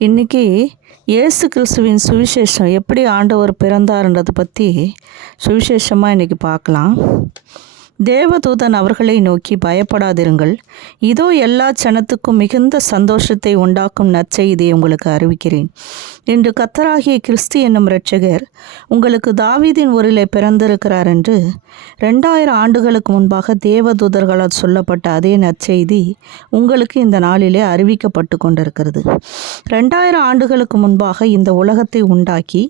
இன்றைக்கி இயேசு கிறிஸ்துவின் சுவிசேஷம் எப்படி ஆண்டவர் பிறந்தார்ன்றதை பற்றி சுவிசேஷமாக இன்றைக்கி பார்க்கலாம். தேவதூதன் அவர்களை நோக்கி, பயப்படாதிருங்கள், இதோ எல்லா ஜனத்துக்கும் மிகுந்த சந்தோஷத்தை உண்டாக்கும் நற்செய்தியை உங்களுக்கு அறிவிக்கிறேன். இன்று கர்த்தராகிய கிறிஸ்து என்னும் இரட்சகர் உங்களுக்கு தாவீதின் ஊரிலே பிறந்திருக்கிறார் என்று 2000 ஆண்டுகளுக்கு முன்பாக தேவதூதர்களால் சொல்லப்பட்ட அதே நற்செய்தி உங்களுக்கு இந்த நாளிலே அறிவிக்கப்பட்டு கொண்டிருக்கிறது. 2000 ஆண்டுகளுக்கு முன்பாக இந்த உலகத்தை உண்டாக்கி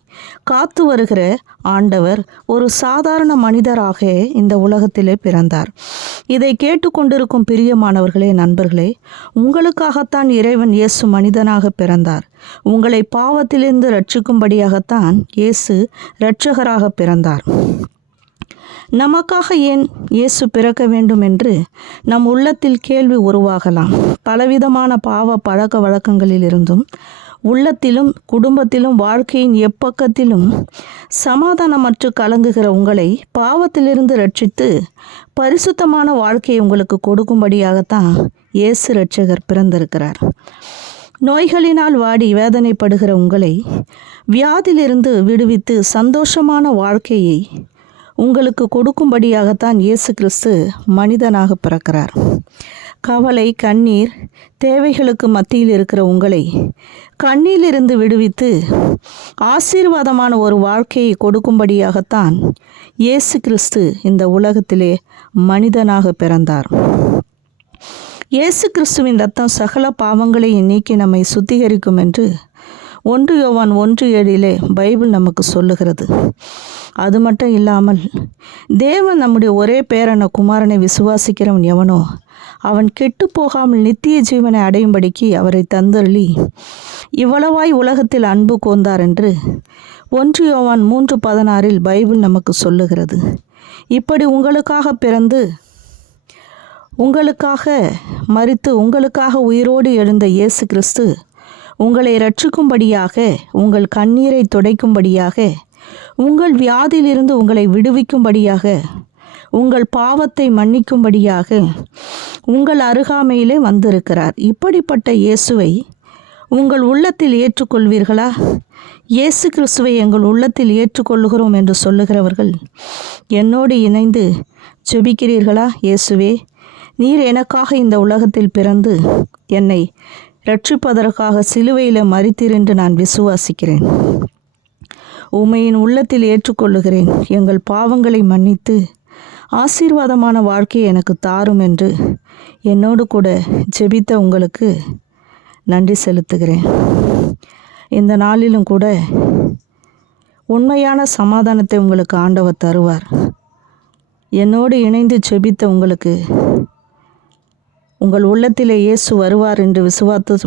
காத்து வருகிற ஆண்டவர் ஒரு சாதாரண மனிதராக இந்த உலகத்திலே பிறந்தார். இதை கேட்டுக்கொண்டிருக்கும் பிரியமானவர்களே, நண்பர்களே, உங்களுக்காகத்தான் இறைவன் இயேசு மனிதனாக பிறந்தார். உங்களை பாவத்திலிருந்து ரட்சிக்கும்படியாகத்தான் இயேசு இரட்சகராக பிறந்தார். நமக்காக ஏன் இயேசு பிறக்க வேண்டும் என்று நம் உள்ளத்தில் கேள்வி உருவாகலாம். பலவிதமான பாவ பழக்க வழக்கங்களிலிருந்தும் உள்ளத்திலும் குடும்பத்திலும் வாழ்க்கையின் எப்பக்கத்திலும் சமாதானமற்று கலங்குகிற உங்களை பாவத்திலிருந்து ரட்சித்து பரிசுத்தமான வாழ்க்கையை உங்களுக்கு கொடுக்கும்படியாகத்தான் இயேசு இரட்சகர் பிறந்திருக்கிறார். நோய்களினால் வாடி வேதனைப்படுகிற உங்களை வியாதியிலிருந்து விடுவித்து சந்தோஷமான வாழ்க்கையை உங்களுக்கு கொடுக்கும்படியாகத்தான் இயேசு கிறிஸ்து மனிதனாக பிறக்கிறார். கவலை, கண்ணீர், தேவைகளுக்கு மத்தியில் இருக்கிற உங்களை கண்ணிலிருந்து விடுவித்து ஆசீர்வாதமான ஒரு வாழ்க்கையை கொடுக்கும்படியாகத்தான் இயேசு கிறிஸ்து இந்த உலகத்திலே மனிதனாக பிறந்தார். இயேசு கிறிஸ்துவின் இரத்தம் சகல பாவங்களை நீக்கி நம்மை சுத்திகரிக்கும் என்று 1 யோவான் 1:7 பைபிள் நமக்கு சொல்லுகிறது. அது மட்டும் இல்லாமல் தேவன் நம்முடைய ஒரே பேரான குமாரனை விசுவாசிக்கிறவன் எவனோ அவன் கெட்டு போகாமல் நித்திய ஜீவனை அடையும்படிக்கு அவரை தந்தருளி இவ்வளவாய் உலகத்தில் அன்பு கூர்ந்தார் என்று 1 யோவான் 3:16 பைபிள் நமக்கு சொல்லுகிறது. இப்படி உங்களுக்காக பிறந்து உங்களுக்காக மரித்து உங்களுக்காக உயிரோடு எழுந்த இயேசு கிறிஸ்து உங்களை இரட்சிக்கும்படியாக, உங்கள் கண்ணீரை துடைக்கும்படியாக, உங்கள் வியாதியிலிருந்து உங்களை விடுவிக்கும்படியாக, உங்கள் பாவத்தை மன்னிக்கும்படியாக உங்கள் அருகாமையிலே வந்திருக்கிறார். இப்படிப்பட்ட இயேசுவை உங்கள் உள்ளத்தில் ஏற்றுக்கொள்வீர்களா? இயேசு கிறிஸ்துவை எங்கள் உள்ளத்தில் ஏற்றுக்கொள்ளுகிறோம் என்று சொல்லுகிறவர்கள் என்னோடு இணைந்து ஜெபிக்கிறீர்களா? இயேசுவே, நீர் எனக்காக இந்த உலகத்தில் பிறந்து என்னை ரட்சிப்பதற்காக சிலுவையில் மரித்தீர் என்று நான் விசுவாசிக்கிறேன். உம்மையின் உள்ளத்தில் ஏற்றுக்கொள்ளுகிறேன். எங்கள் பாவங்களை மன்னித்து ஆசீர்வாதமான வாழ்க்கையை எனக்கு தாரும் என்று என்னோடு கூட ஜெபித்த உங்களுக்கு நன்றி செலுத்துகிறேன். இந்த நாளிலும் கூட உண்மையான சமாதானத்தை உங்களுக்கு ஆண்டவர் தருவார். என்னோடு இணைந்து ஜெபித்த உங்களுக்கு உங்கள் உள்ளத்திலே இயேசு வருவார் என்று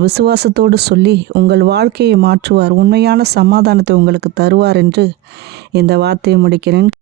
விசுவாசத்தோடு சொல்லி உங்கள் வாழ்க்கையை மாற்றுவார், உண்மையான சமாதானத்தை உங்களுக்கு தருவார் என்று இந்த வார்த்தையை முடிக்கிறேன்.